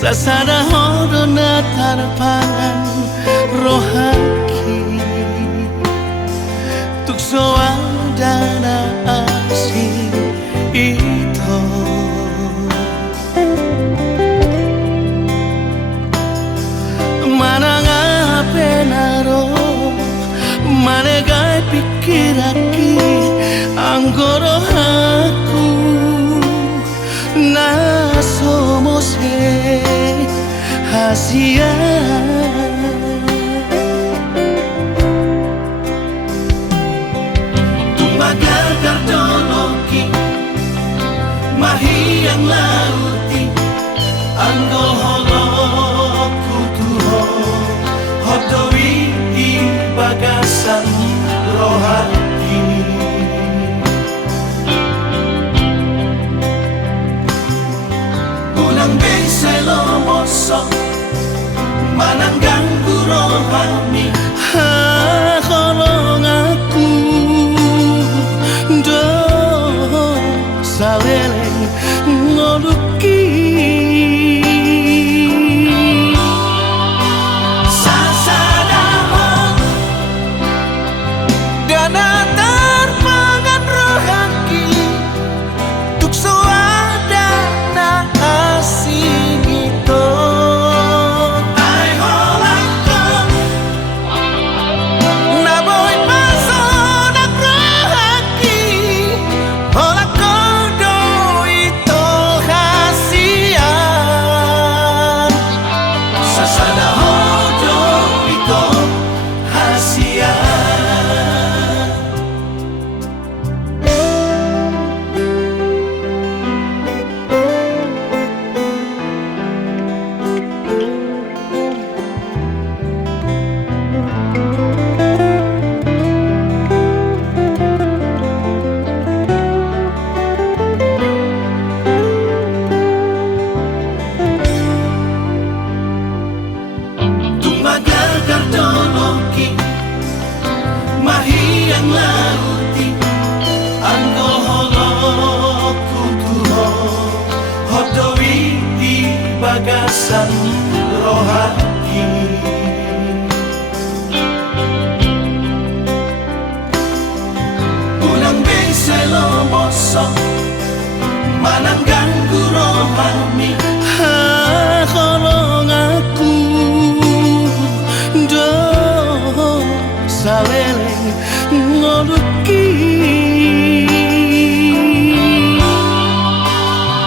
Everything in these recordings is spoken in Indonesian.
Sasada hodona tarpangan rohaki tuk soaldana asing itu mana ngapenaro mana gai pikiraki anggoro aku na somos hasia tumagal kardoloki mahi yang lauti anggo holoku tuho hodoi di bagasan rohani unang bensai lomosok manang ganggu rohani kolong aku do saleleng ngoluki sasadahon dana terpangan rohaki tuk soada na asing itu kardoloki mahi yang lauti anggo holoku tuho hodoi di bagasan rohani unang bensai lomosok manang ganggu rohani kolong aku saleleng ngoluki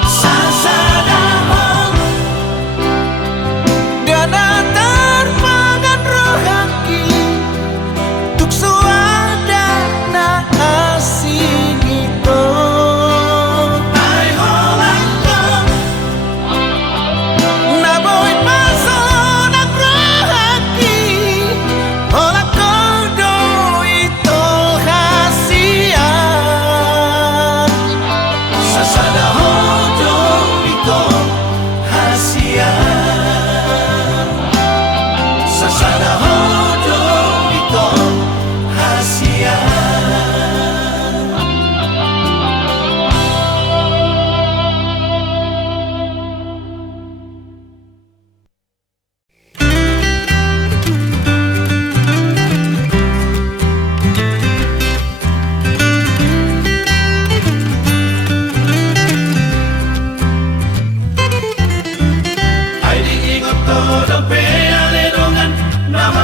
sasadahon dana terpangan rohaki tuk soada na asing itu ai holangkong na boy pasonak rohaki holakong sasada hojo ito hasia sasada hojo ito hasia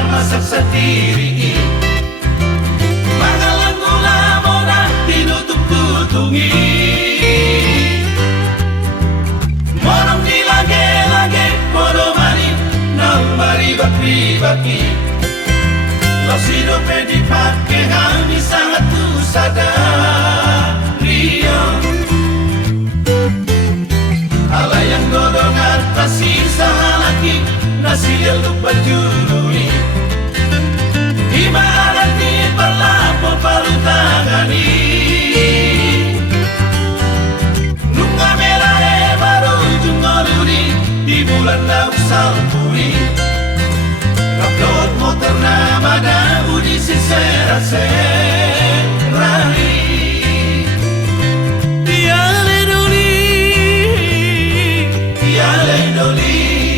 masak sendiri mangalang gula mora dinutup-tutungi morong di lage-lage moro mani nambari baki-baki lo sidope dipake kami sangat tuh sadari ala yang golongan kasih sahalaki nasi lupa jurui ibarat di berlapo palu tangani nunga merah baru jungoluri di bulan daun salpuri Raplot motor nama daun di sisera-serai Tiale doli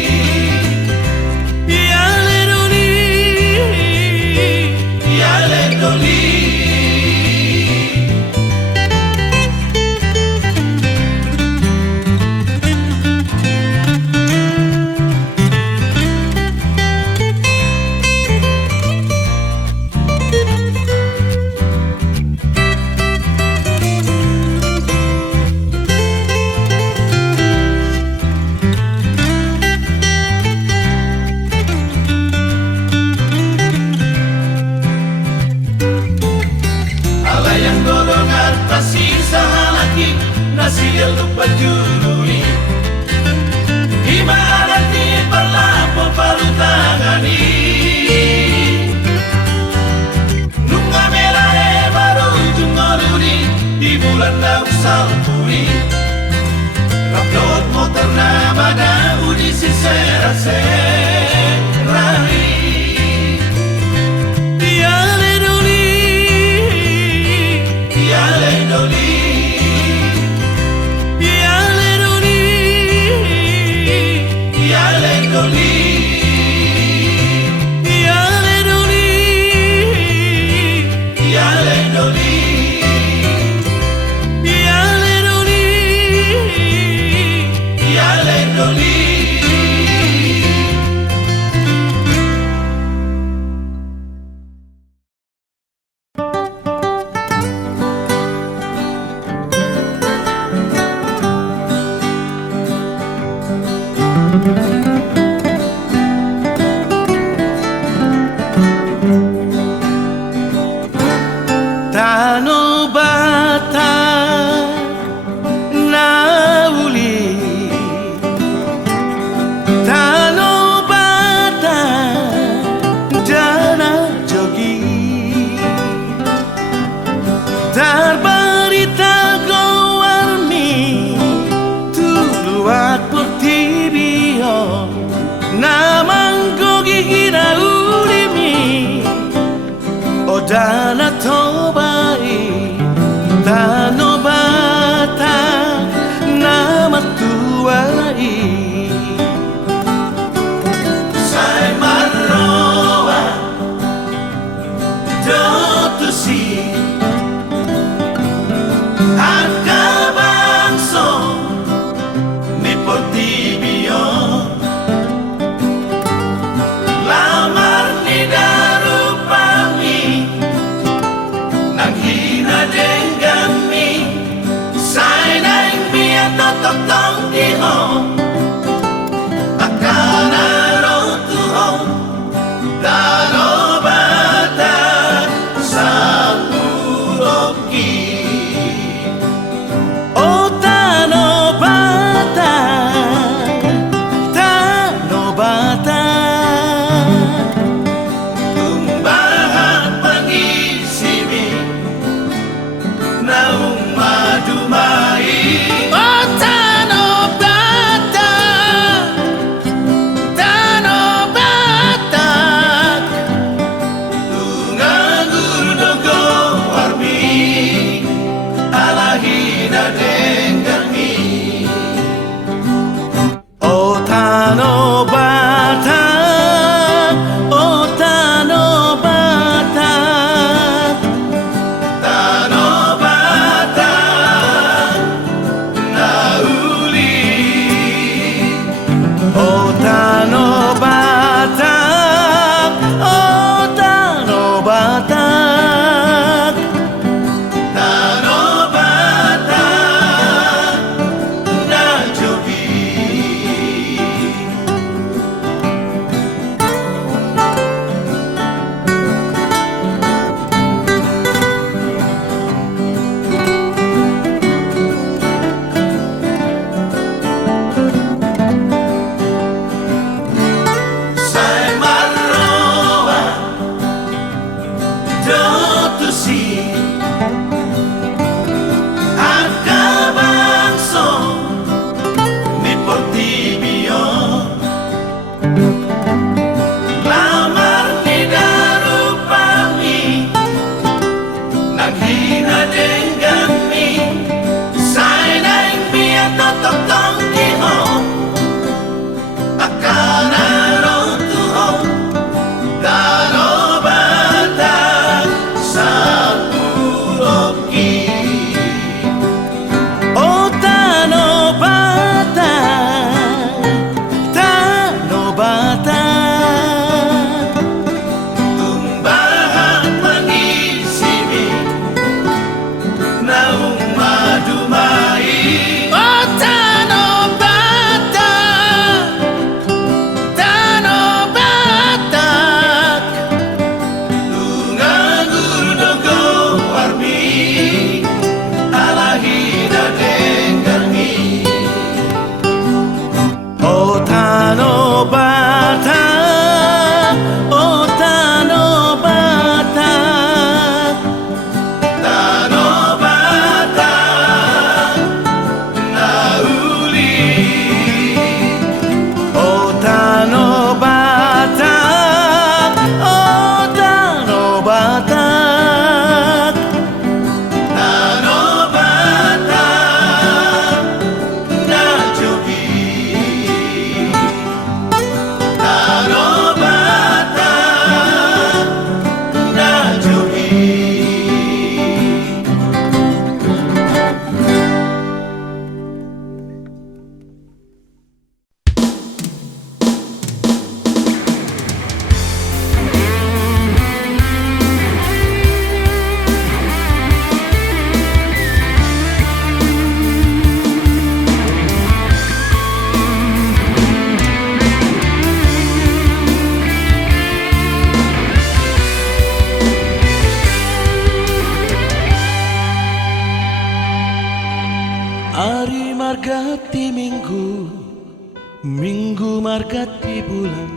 Minggu margati bulan,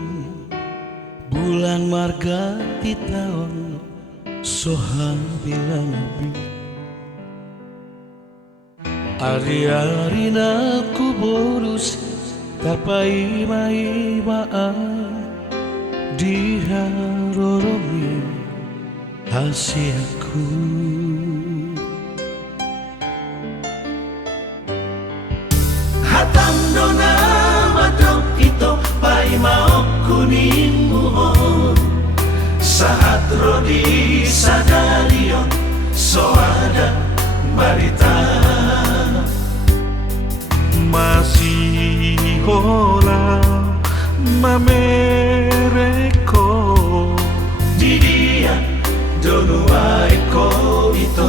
bulan margati tahun, sohan bilang bi. Ari-ari naku borus, tapai maibaan, diharoromi hasiaku. Hatam dona madok ito pai mau kuning muhon, saat rodi sadalion so ada barita masih hola mamereko di dia donua eko itu.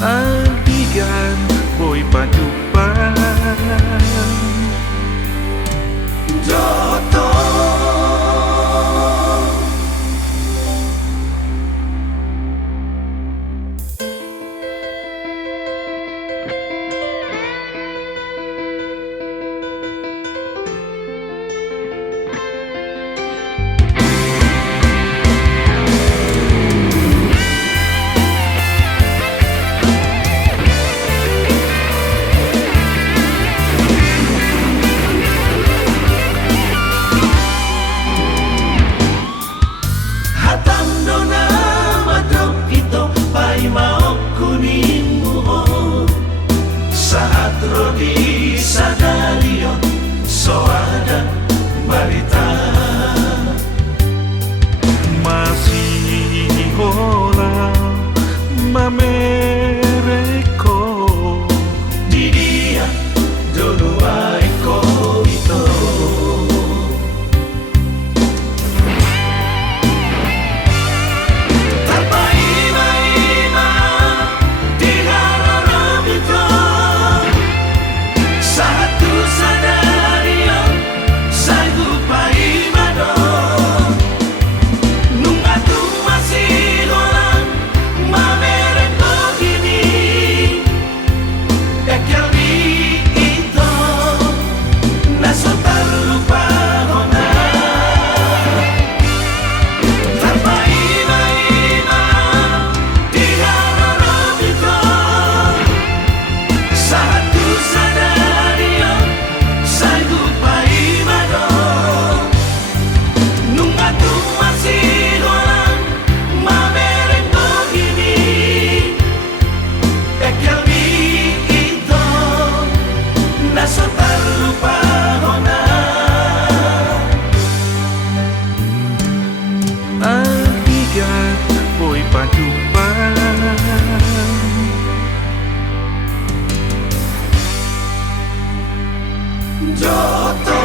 Antigan boy padupan Joto saat rodi sadalion so ada barita masih hola mamereko di dia donua eko itu. Antigan boy padupan Joto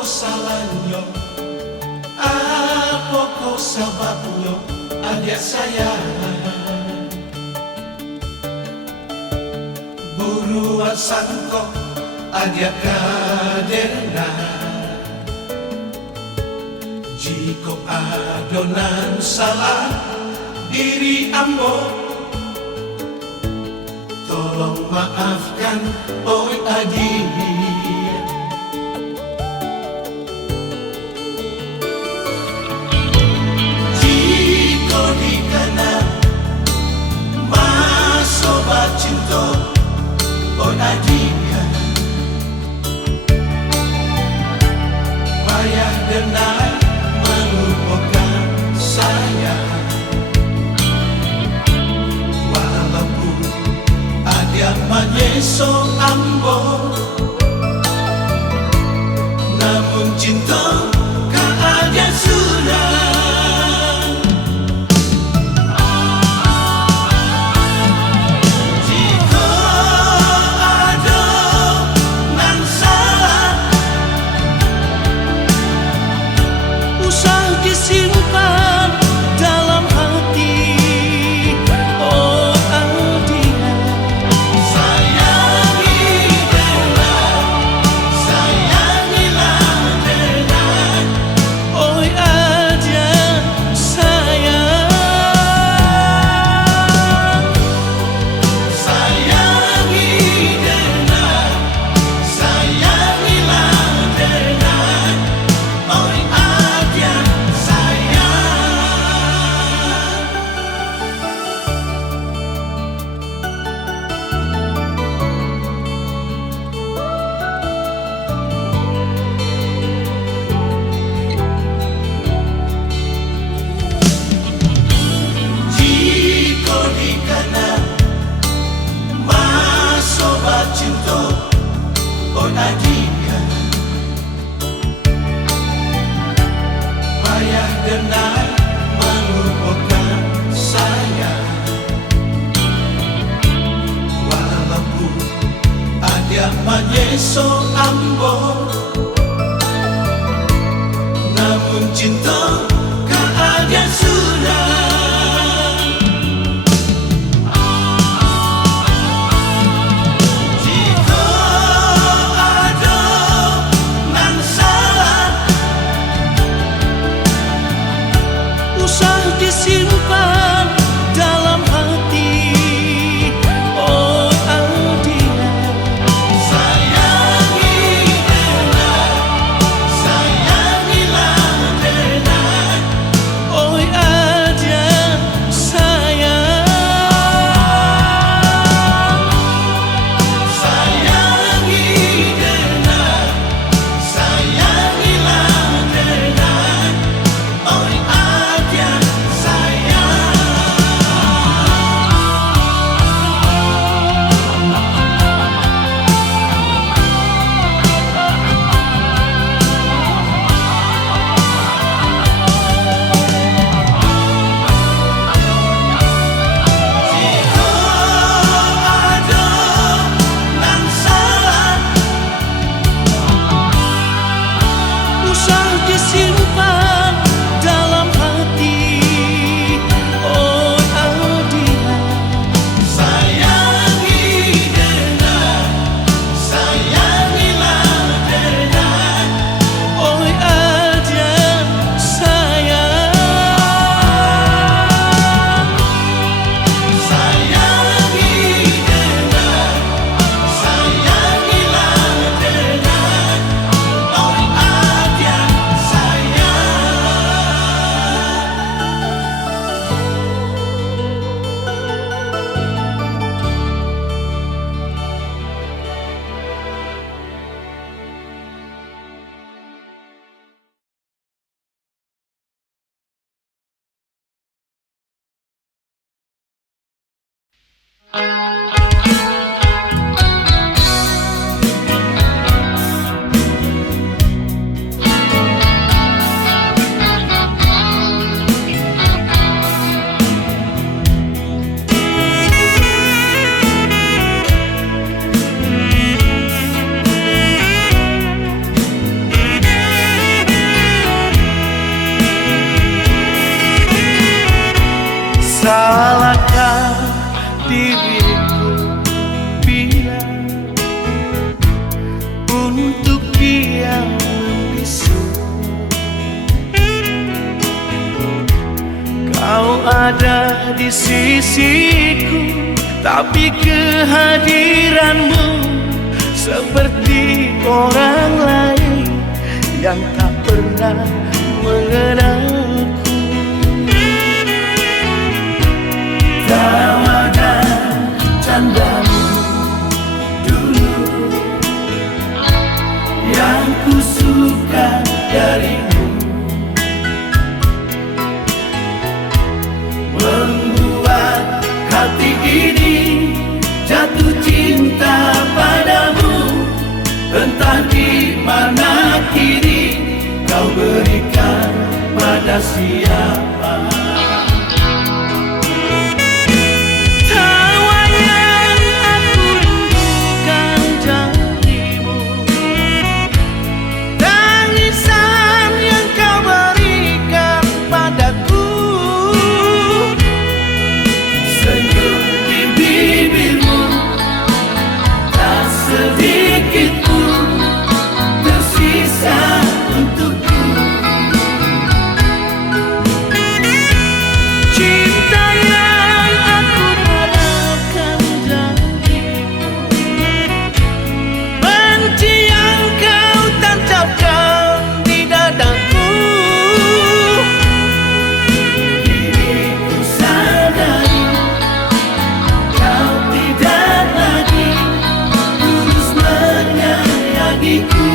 Apoko salahnya, apoko sebabnya, adik sayang. Buruan sangkok adik kaderna. Jika adonan salah diri ambo, tolong maafkan oi adik. Jika dikana masobat cinta oi adik, payah denai melupakan saya. Walaupun ada menyeso ambo, namun cinta kan ada sudah. Jika ada nan salah, usah disimpan dalam hati. Oh Adia, sayangi denai, sayangilah denai. Oh Adia sayang, sayangi denai, sayangilah denai. Oh Adia sayang. Jika dikana masobat cinta oh adik, payah denai melupakan saya. Walaupun ada menyeso ambo, namun cinta kan ada sudah. Jika ada nan salah, usah disimpan dalam hati. Oh Adia, sayangi denai, sayangilah denai. Oh Adia sayang, sayangi denai, sayangilah denai. Oh Adia sayang. Jika ada nan salah, usah disimpan dalam hati. Oh Adia, sayangi denai, sayangilah denai. Oh Adia sayang, sayangi denai, sayangilah denai. Oh Adia sayang. untuk dia membisu. Kau ada di sisiku, tapi kehadiranmu seperti orang lain yang tak pernah mengenalku. Tawa dan candamu dulu yang ku suka darimu, membuat hati ini jatuh cinta padamu. Entah di mana kini kau berikan pada siapa. Tawa yang aku rindukan jarimu, tangisan yang kau berikan padaku, senyum di bibirmu tak sedikit pun tersisa untukku. Cinta yang aku harapkan darimu, benci yang kau tancapkan di dadaku. Kini ku sadari kau tidak lagi tulus menyayangiku.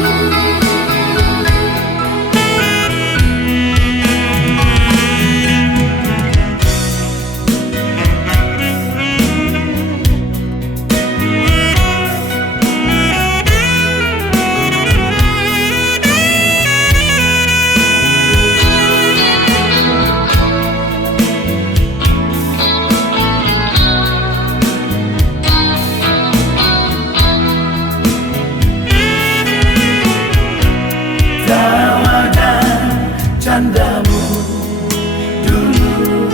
Tawa dan candamu dulu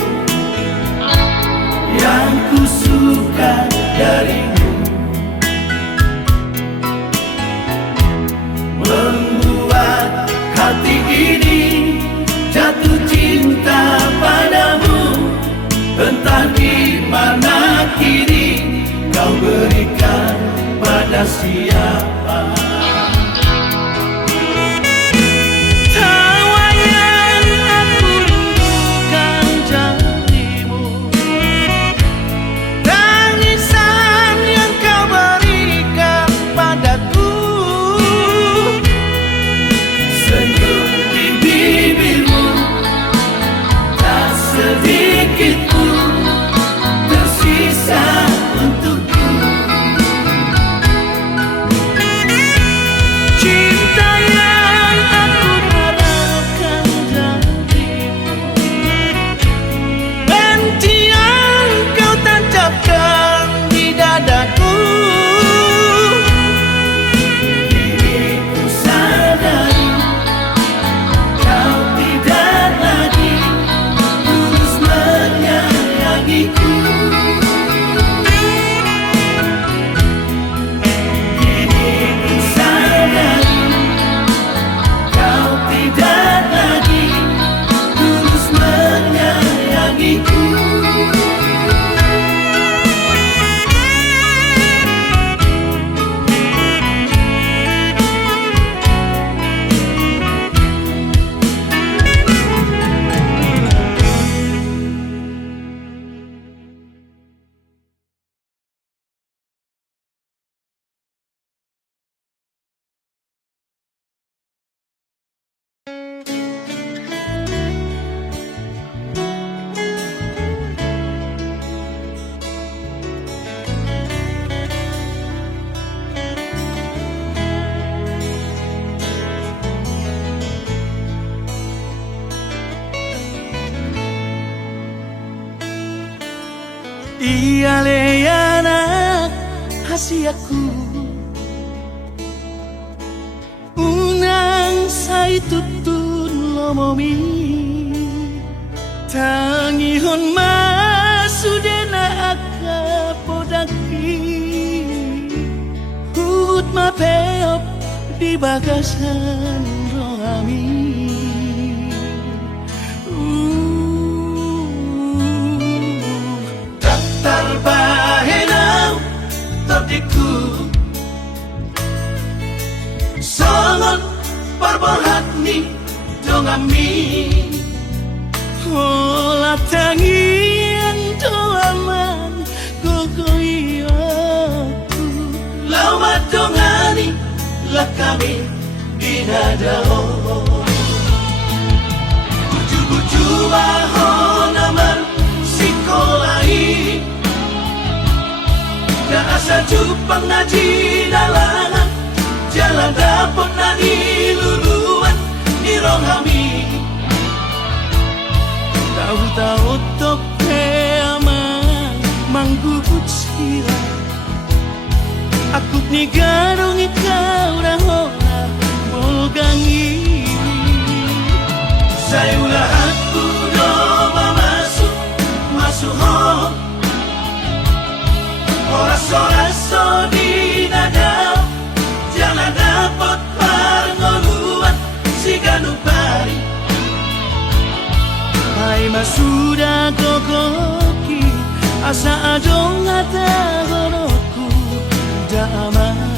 yang ku suka darimu, membuat hati ini jatuh cinta padamu. Entah di mana kini kau berikan pada siapa. Tawa yang aku rindukan jarimu, tangisan yang kau berikan padaku, senyum di bibirmu tak sedikit pun tersisa untukku. Cinta yang aku harapkan darimu, benci yang kau tancapkan di dadaku. Kini ku sadari kau tidak lagi tulus menyayangiku. Kini ku sadari kau tidak lagi tulus menyayangiku. Ia le anak hasiaku, unang say tutun lomomi, tangihon masudena aka podaki, hut mapeop di bagasan rohami. Datar bahenau terdiku Songon parbohat ni dongami. Olah tangian doaman gogoyaku. Lawa dongani lah kami binadao. Buju-buju ahon aman sikolahi. Da asa jupang ngaji dalangan. Jalan dapur nani luluan ni rohami. Tahu-tahu tope aman manggubut sirah. Aku ni garung ikau rahona bolgangi. Saya ulah aku doa masuk home. Oras-oras di nada. Jangan dapat parngoluan si ganupari. Hai masuda gogoki asa adong ata goroku damai.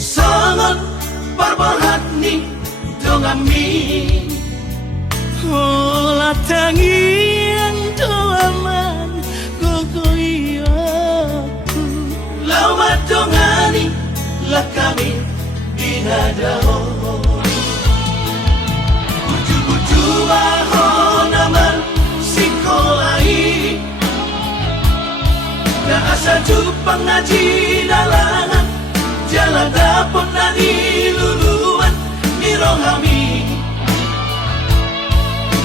Songon parbohat ni dongami. Olah tangian doaman gogoyaku. Lawa dongani lah kami binadao. Buju-buju ahon aman sikolahi. Da asa jupang ngaji dalangan. Jalan dapur nani luluan ni rohami.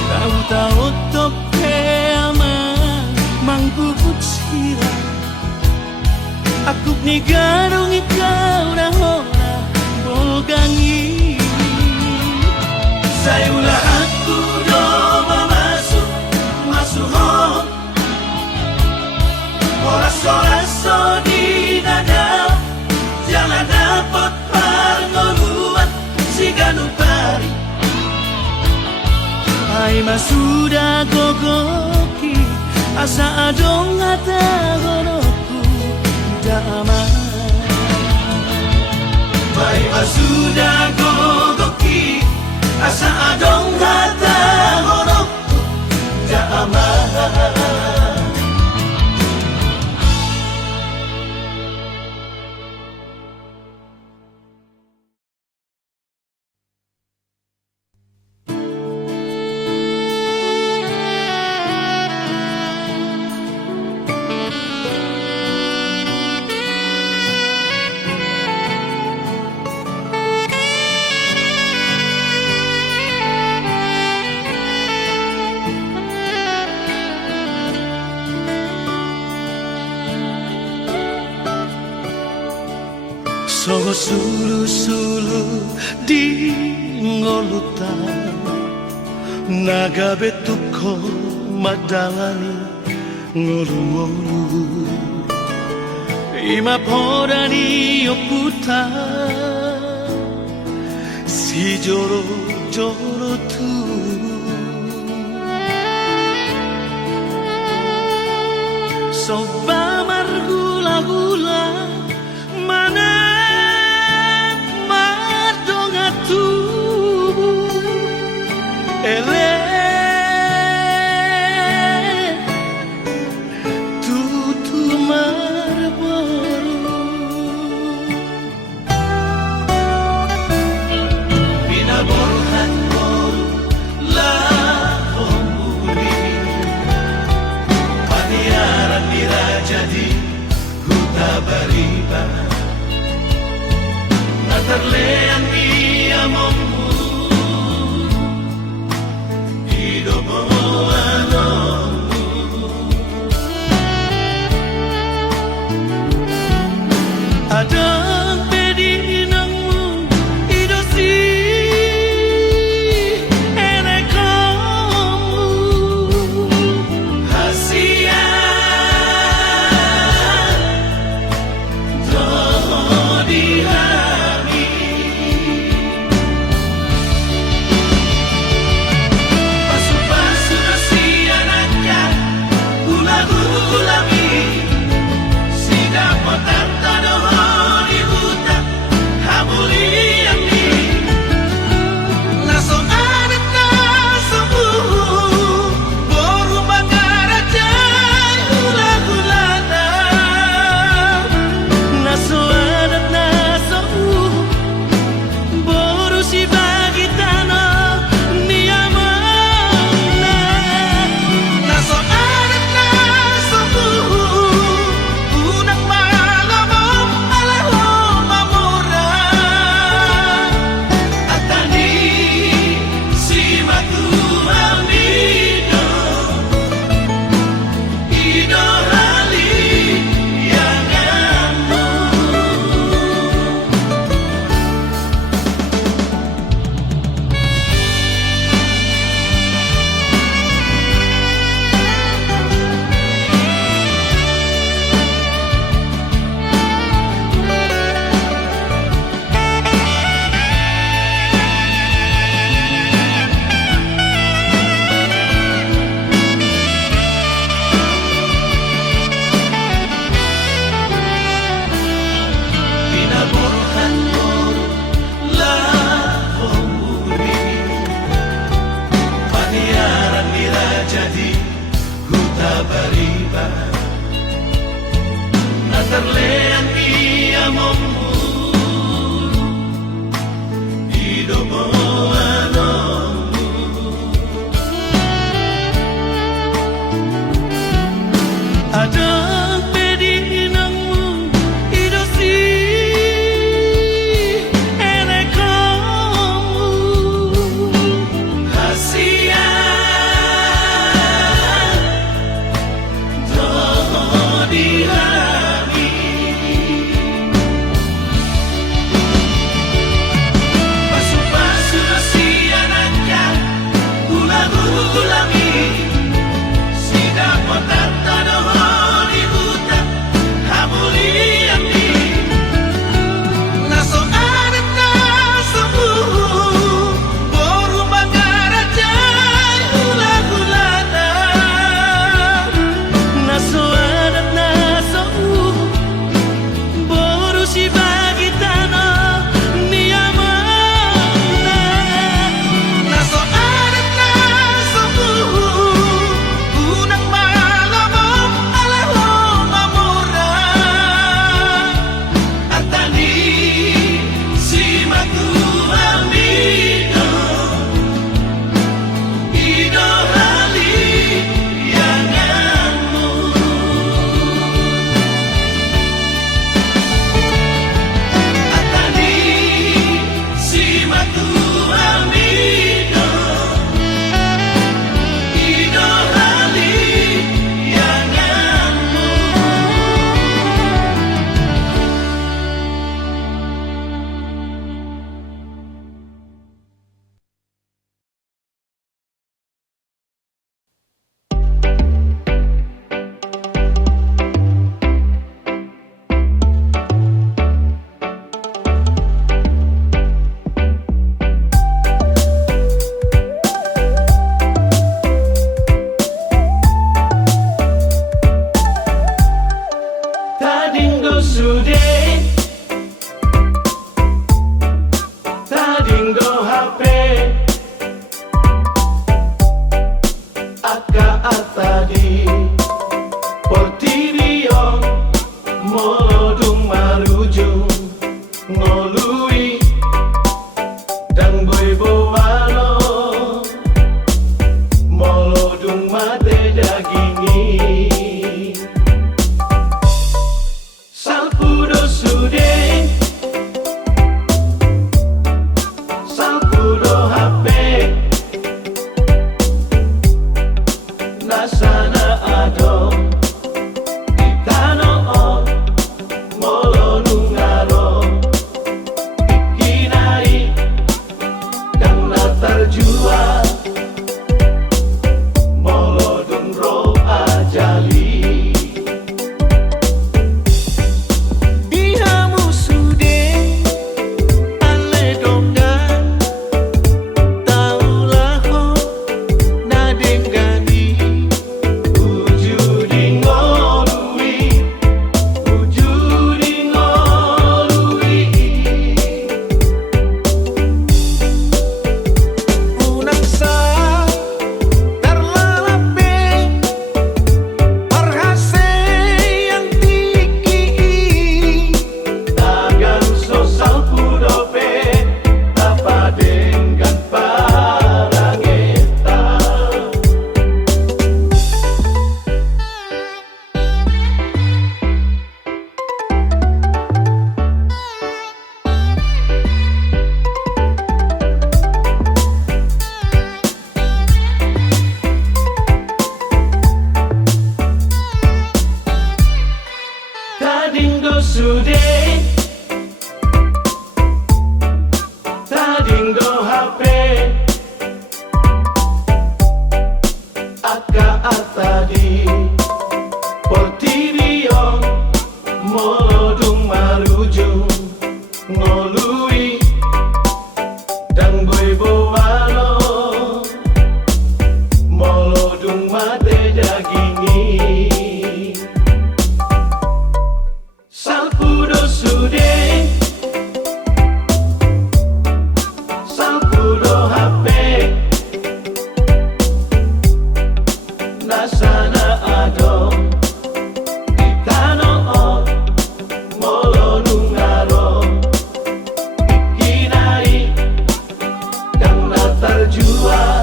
Tahu-tahu tope aman manggubut sirah. Aku ni garung ikau rahona bolgangi. Saya ulah aku doa masuk home. Oras-oras di nada. Jangan dapat parngoluan si ganupari. Hai masuda gogoki asa adong ata goroku damai. Hai masuda gogoki asa adong ata goroku damai. Songo sulu-sulu di ngolutan. Naga betuko madalani ngolu-ngolu. Ima podani oputa si joro-joro tu. Soba margula-gula mana madongatu ele tutu marboru Binaborhan ko lahong uli huta bariba na terlean ia memburu hidup ada pedinangmu idosi elekomu hasia dodirani pasu-pasu siananya gula-gulami sidak potat tanah sana adong Itanoo Molo nungaro Ikinai Dan latar jua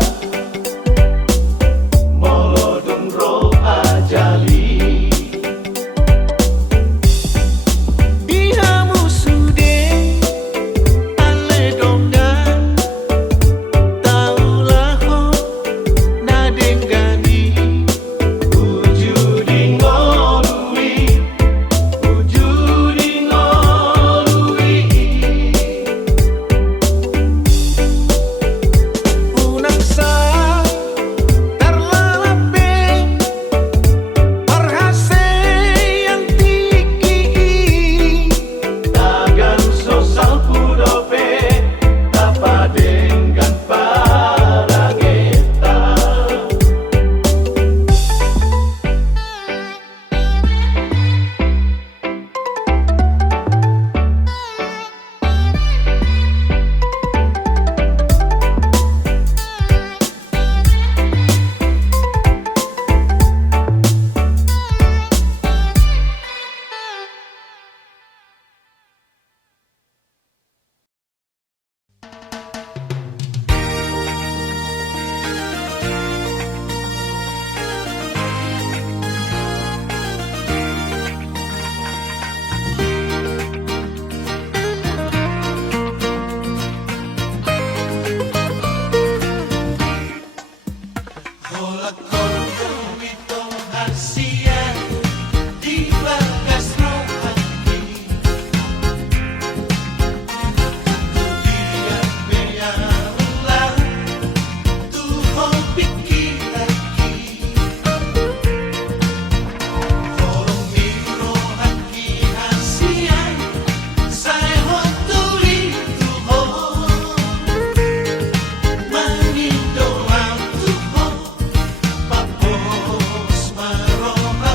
Molo dungro ajali Dihamu sude ale dongda taulah ho nadengani Ujudi ngolui Ujudi ngolui unaksa terlalape perhase yang tinggi Tagan sosal pudope Tapa dengan parageta Hola con wito hasia di bagas rohani dia beyalah tu hobi lagi Forong miro haki hasia saya hotuli tu ho Manindo ang tuho Papos maroma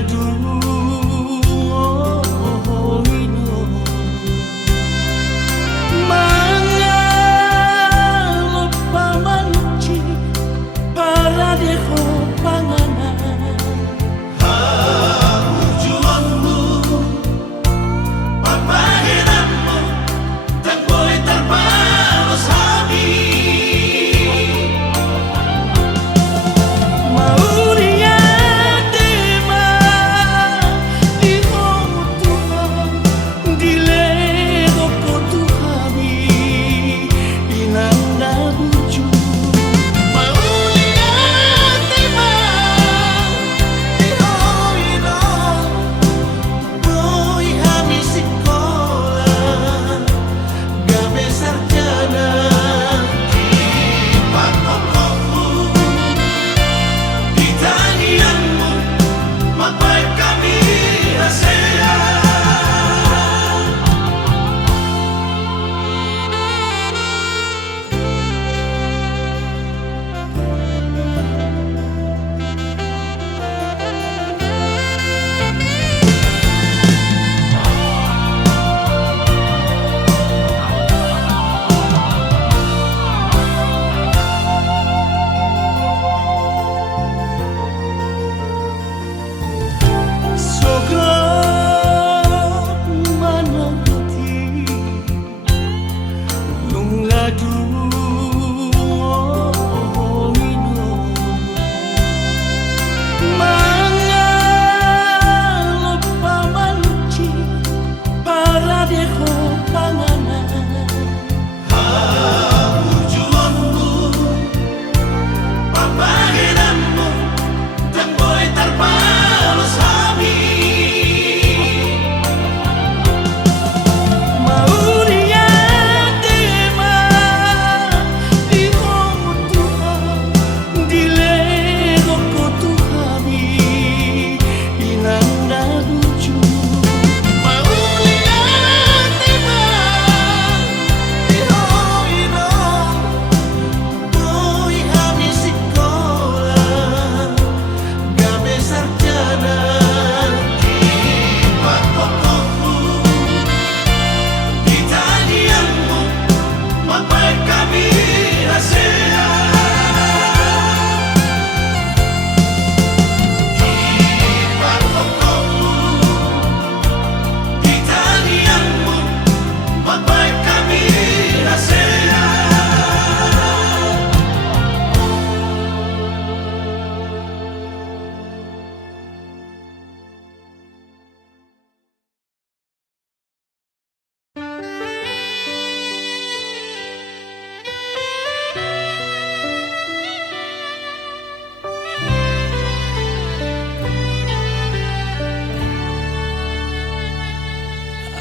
ngadu ino mangal pamanci para deho panganan juangmu papahenanmu dan boleh terbalas habis mau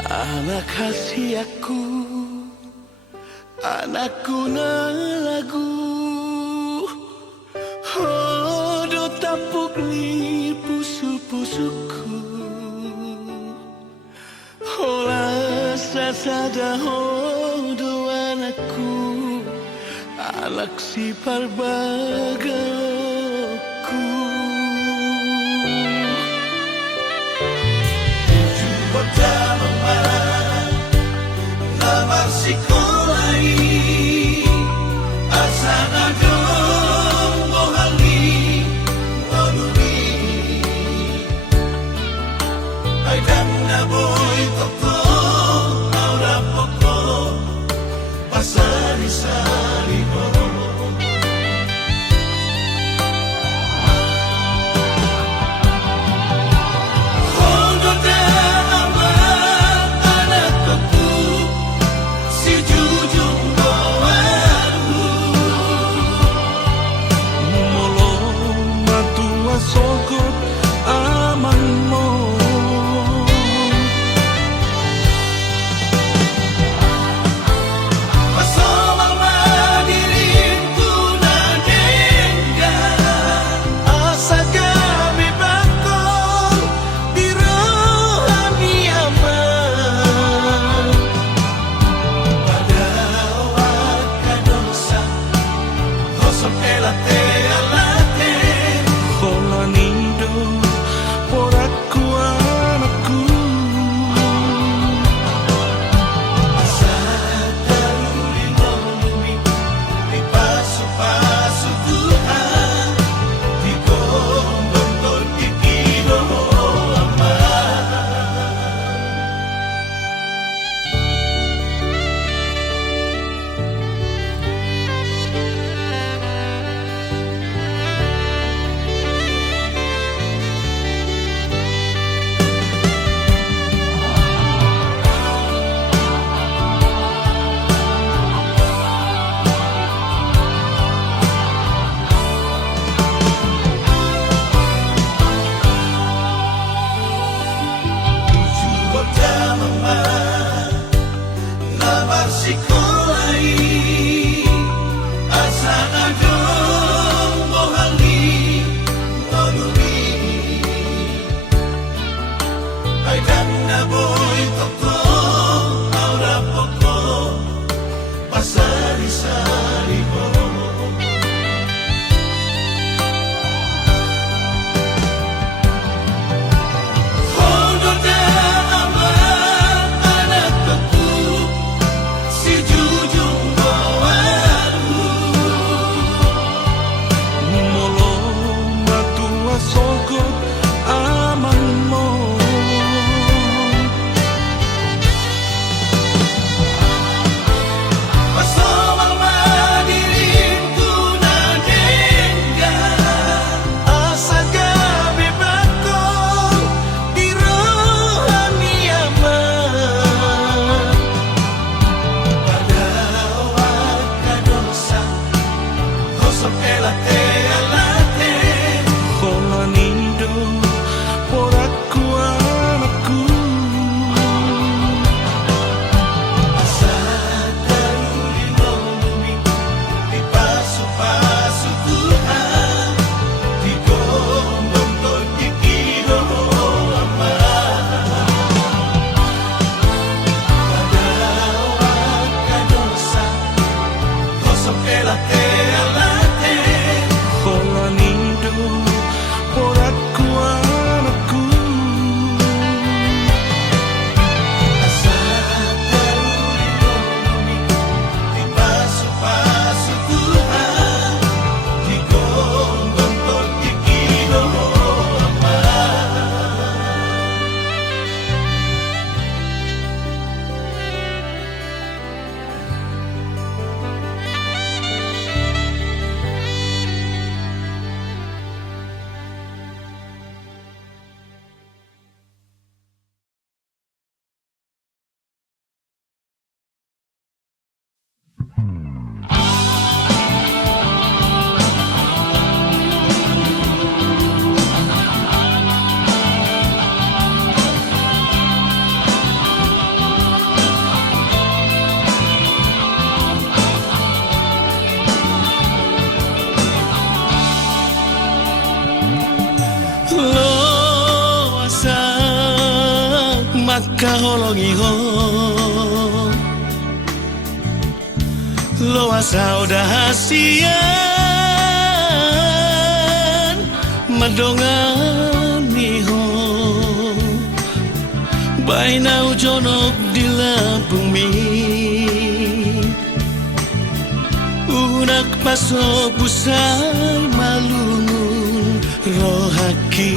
anak kasih aku, anakku na lagu, hodo tapuk ni pusu-pusuku, hola sasada hodo anakku, anak si parbagaku. Sekolai asana dong mohali waduri aidang na boy toko aura poko pasari sari makaholongi ho lo asau dahasian madongani ho bainau jonok di Lampung mi unak pasok busai malungun rohaki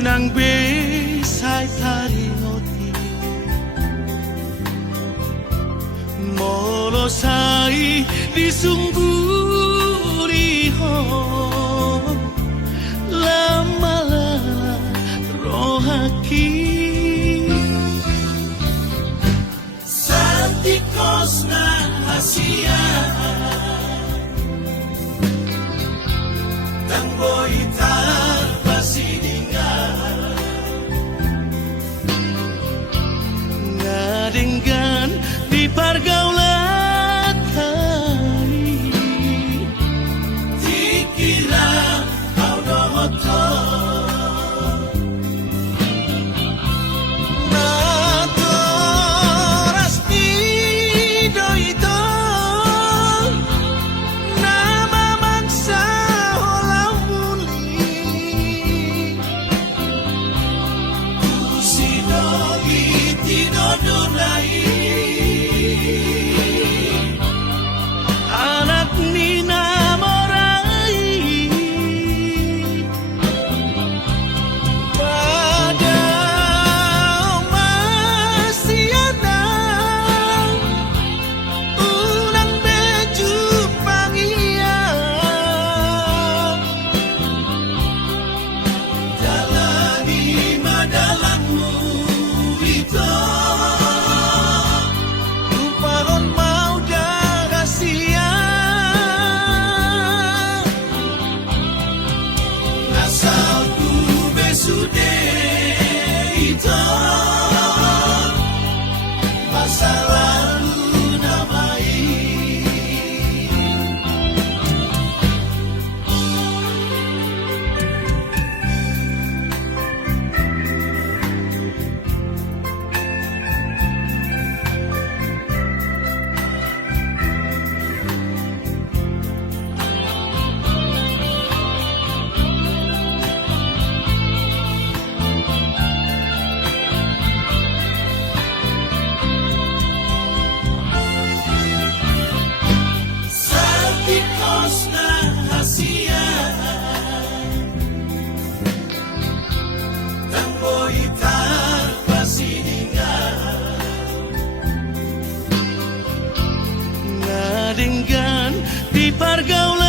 unang besay tarinoti molosai disungguri ho pergaulan